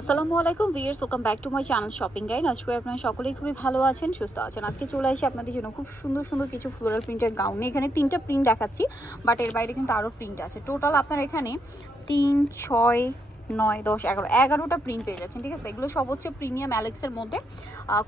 আসসালামু আলাইকুম viewers welcome back to my channel shopping guide আজকে আপনারা সকলেই খুবই ভালো আছেন, সুস্থ আছেন। আজকে চলে আসি আপনাদের জন্য খুব সুন্দর সুন্দর কিছু ফ্লোরাল প্রিন্টের গাউন এখানে তিনটা প্রিন্ট দেখাচ্ছি বাট এর বাইরে কিন্তু আরও প্রিন্ট আছে। টোটাল আপনার এখানে তিন, ছয় নয়, দশ, এগারো, এগারোটা প্রিন্ট পেয়ে যাচ্ছেন, ঠিক আছে? এগুলো সব হচ্ছে প্রিমিয়াম অ্যালেক্সের মধ্যে।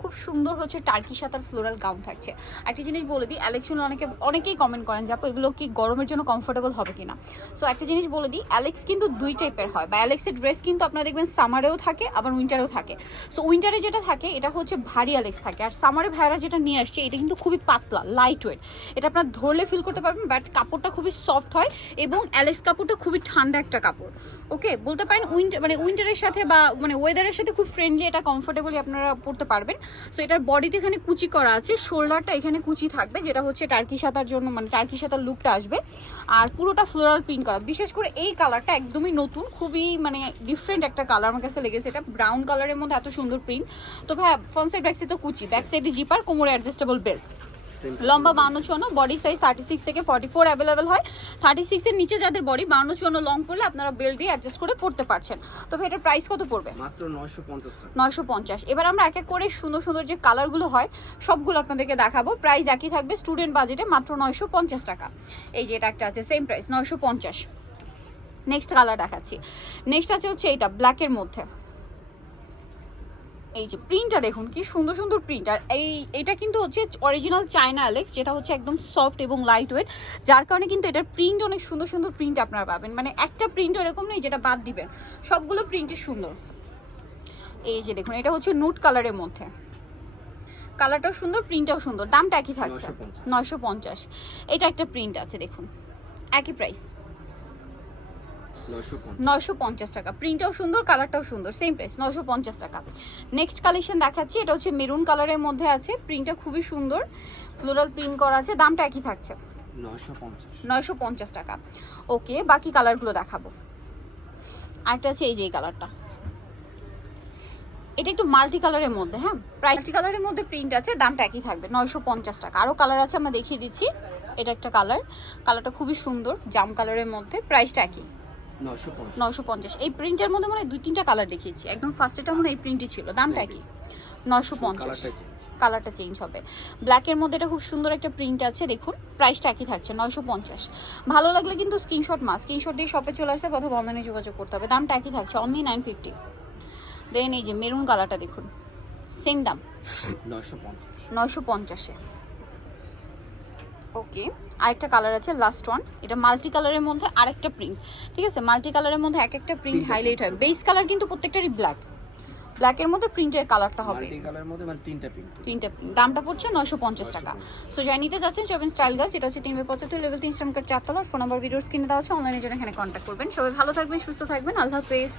খুব সুন্দর হচ্ছে টার্কি সাতার ফ্লোরাল গাউন থাকছে। একটা জিনিস বলে দিই অ্যালেক্সন অনেকে, অনেকেই কমেন্ট করেন যে এগুলো কি গরমের জন্য কমফোর্টেবল হবে কিনা? সো একটা জিনিস বলে দিই অ্যালেক্স কিন্তু দুই টাইপের হয়। বা অ্যালেক্সের ড্রেস কিন্তু আপনারা দেখবেন সামারেও থাকে, আবার উইন্টারেও থাকে। সো উইন্টারে যেটা থাকে, এটা হচ্ছে ভারী অ্যালেক্স থাকে। আর সামারে ভাইরা যেটা নিয়ে আসছে, এটা কিন্তু খুবই পাতলা লাইট ওয়েট এটা আপনার ধরলে ফিল করতে পারবেন বাট কাপড়টা খুবই সফট হয় এবং অ্যালেক্স কাপড়টা খুবই ঠান্ডা একটা কাপড়। ওকে বলতে পারেন উইন্টার মানে উইন্টারের সাথে বা মানে ওয়েদারের সাথে খুব ফ্রেন্ডলি এটা কমফোর্টেবলি আপনারা পড়তে পারবেন। সো এটার বডিতে এখানে কুচি করা আছে শোল্ডারটা এখানে কুচি থাকবে, যেটা হচ্ছে টার্কি সাতার জন্য মানে টার্কি সাতার লুকটা আসবে। আর পুরোটা ফ্লোরাল প্রিন্ট করা, বিশেষ করে এই কালারটা একদমই নতুন, খুবই মানে ডিফারেন্ট একটা কালার আমার কাছে লেগেছে। এটা ব্রাউন কালারের মধ্যে এত সুন্দর প্রিন্ট তো ভাই ফ্রন্ট সাইড ব্যাক সাইড তো কুচি ব্যাক সাইডে জিপার কোমরে অ্যাডজাস্টেবল বেল্ট লম্বা বাউন্ন চুয়ান্ন বডি সাইজ থার্টি সিক্স থেকে ফর্টি ফোর অ্যাভেলেবেল হয়। থার্টি সিক্সের নিচে যাদের বডি বাউন্ন চুয়ান্ন লং পড়লে আপনারা বেল্ট দিয়ে অ্যাডজাস্ট করে পড়তে পারছেন। তো এটার প্রাইস কত পড়বে? মাত্র নয়শো পঞ্চাশ এবার আমরা এক এক করে সুন্দর সুন্দর যে কালারগুলো হয় সবগুলো আপনাদেরকে দেখাবো। প্রাইস একই থাকবে স্টুডেন্ট বাজেটে মাত্র নয়শো পঞ্চাশ টাকা। এই যে এটা একটা আছে সেম প্রাইস নয়শো পঞ্চাশ। নেক্সট কালার দেখাচ্ছি। নেক্সট আছে হচ্ছে এইটা ব্ল্যাকের মধ্যে। এই যে প্রিন্টটা দেখুন কি সুন্দর সুন্দর প্রিন্ট আর এই এটা কিন্তু হচ্ছে অরিজিনাল চায়না অ্যালেক্স যেটা হচ্ছে একদম সফট এবং লাইট ওয়েট যার কারণে কিন্তু এটার প্রিন্ট অনেক সুন্দর সুন্দর প্রিন্ট আপনারা পাবেন। মানে একটা প্রিন্ট এরকম নেই যেটা বাদ দিবেন। সবগুলো প্রিন্টই সুন্দর। এই যে দেখুন এটা হচ্ছে নুট কালারের মধ্যে। কালারটাও সুন্দর প্রিন্টটাও সুন্দর। দামটা একই থাকছে। 950 নয়শো পঞ্চাশ। এটা একটা প্রিন্ট আছে দেখুন। একই প্রাইস নয়শো পঞ্চাশ। টাকা। প্রিন্টটাও সুন্দর কালারটাও সুন্দর সেম প্রাইস নয়শো পঞ্চাশ টাকা। নেক্সট কালেকশন দেখাচ্ছি এটা হচ্ছে মেরুন কালারের মধ্যে আছে প্রিন্টটা খুবই সুন্দর ফ্লোরাল প্রিন্ট করা আছে দামটা একই থাকছে। নয়শো পঞ্চাশ। নয়শো পঞ্চাশ টাকা। ওকে বাকি কালারগুলো দেখাবো। আরেকটা আছে এই যে এই কালারটা এটা একটু মাল্টি কালারের মধ্যে হ্যাঁ? প্রাইসটি কালারের মধ্যে প্রিন্ট আছে দামটা একই থাকবে নয়শো পঞ্চাশ টাকা। আরও কালার আছে আমরা দেখিয়ে দিচ্ছি। এটা একটা কালার কালারটা খুবই সুন্দর জাম কালারের মধ্যে প্রাইসটা একই। নয়শো পঞ্চাশ। এই প্রিন্টের মধ্যে মানে দুই তিনটা কালার দেখিয়েছি। একদম ফার্স্টেটা মনে এই প্রিন্টই ছিল। দামটা কি নয়শো পঞ্চাশ। কালারটা কালারটা চেঞ্জ হবে। ব্ল্যাকের মধ্যে এটা খুব সুন্দর একটা প্রিন্ট আছে দেখুন। প্রাইসটা একই থাকছে নয়শো পঞ্চাশ। ভালো লাগলে কিন্তু স্ক্রিনশট মাস। স্ক্রিনশট দিয়ে শপে চলে আসতে অথবা অনলাইনে যোগাযোগ করতে হবে। দামটা একই থাকছে অনলি নাইন ফিফটি দেন এই যে মেরুন কালারটা দেখুন। সেম দাম। নয়শো পঞ্চাশ। নয়শো পঞ্চাশে। ওকে আরেকটা কালার আছে লাস্ট ওয়ান এটা মাল্টি কালারের মধ্যে আরেকটা প্রিন্ট ঠিক আছে? মাল্টি কালারের মধ্যে এক একটা প্রিন্ট হাইলাইট হয়। বেস কালার কিন্তু প্রত্যেকটারই ব্ল্যাক ব্ল্যাকের মধ্যে প্রিন্টের কালারটা হবে। তিনটা পিঙ্ক তিনটা দামটা পড়ছে নয়শো পঞ্চাশ টাকা। সো যাই নিতে যাচ্ছেন চবেন স্টাইল গাছ এটা হচ্ছে তিন বাই পঁচাত্তর লেভেল তিন স্টামকার চারতলার ফোন নাম্বার ভিডিওস কিনে দেওয়া আছে। অনলাইনে জন্য এখানে কন্ট্যাক্ট করবেন। সবাই ভালো থাকবেন সুস্থ থাকবেন। আল্লাহ হাফেজ।